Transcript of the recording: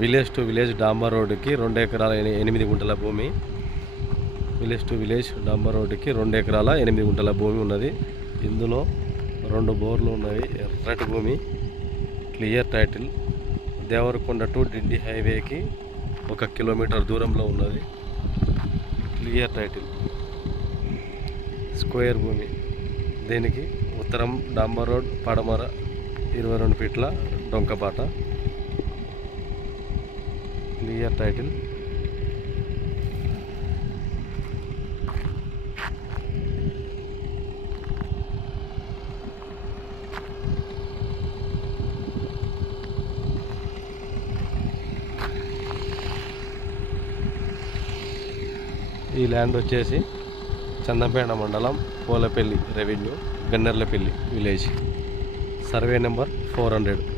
Village to village డాంబర్ రోడ్డుకి 2 ఎకరాల 8 గుంటల భూమి. విలేజ్ టు విలేజ్ డాంబర్ రోడ్డుకి 2 ఎకరాల 8 గుంటల భూమి ఉన్నది. ఇందులో 2 బోర్లు ఉన్నవి. ఎర్రటి భూమి, క్లియర్ టైటిల్. దేవరకొండ టు డిండి హైవేకి 1 కిలోమీటర్ దూరంలో ఉన్నది. క్లియర్ టైటిల్, స్క్వేర్ భూమి. దీనికి ఉత్తరం డాంబర్ రోడ్, పడమర 22 ఫీట్ల డొంకబాట. Clear title. ఈ ల్యాండ్ వచ్చేసి చందంపేట మండలం, Polapalli revenue, Gannerlapalli village. Survey number 400.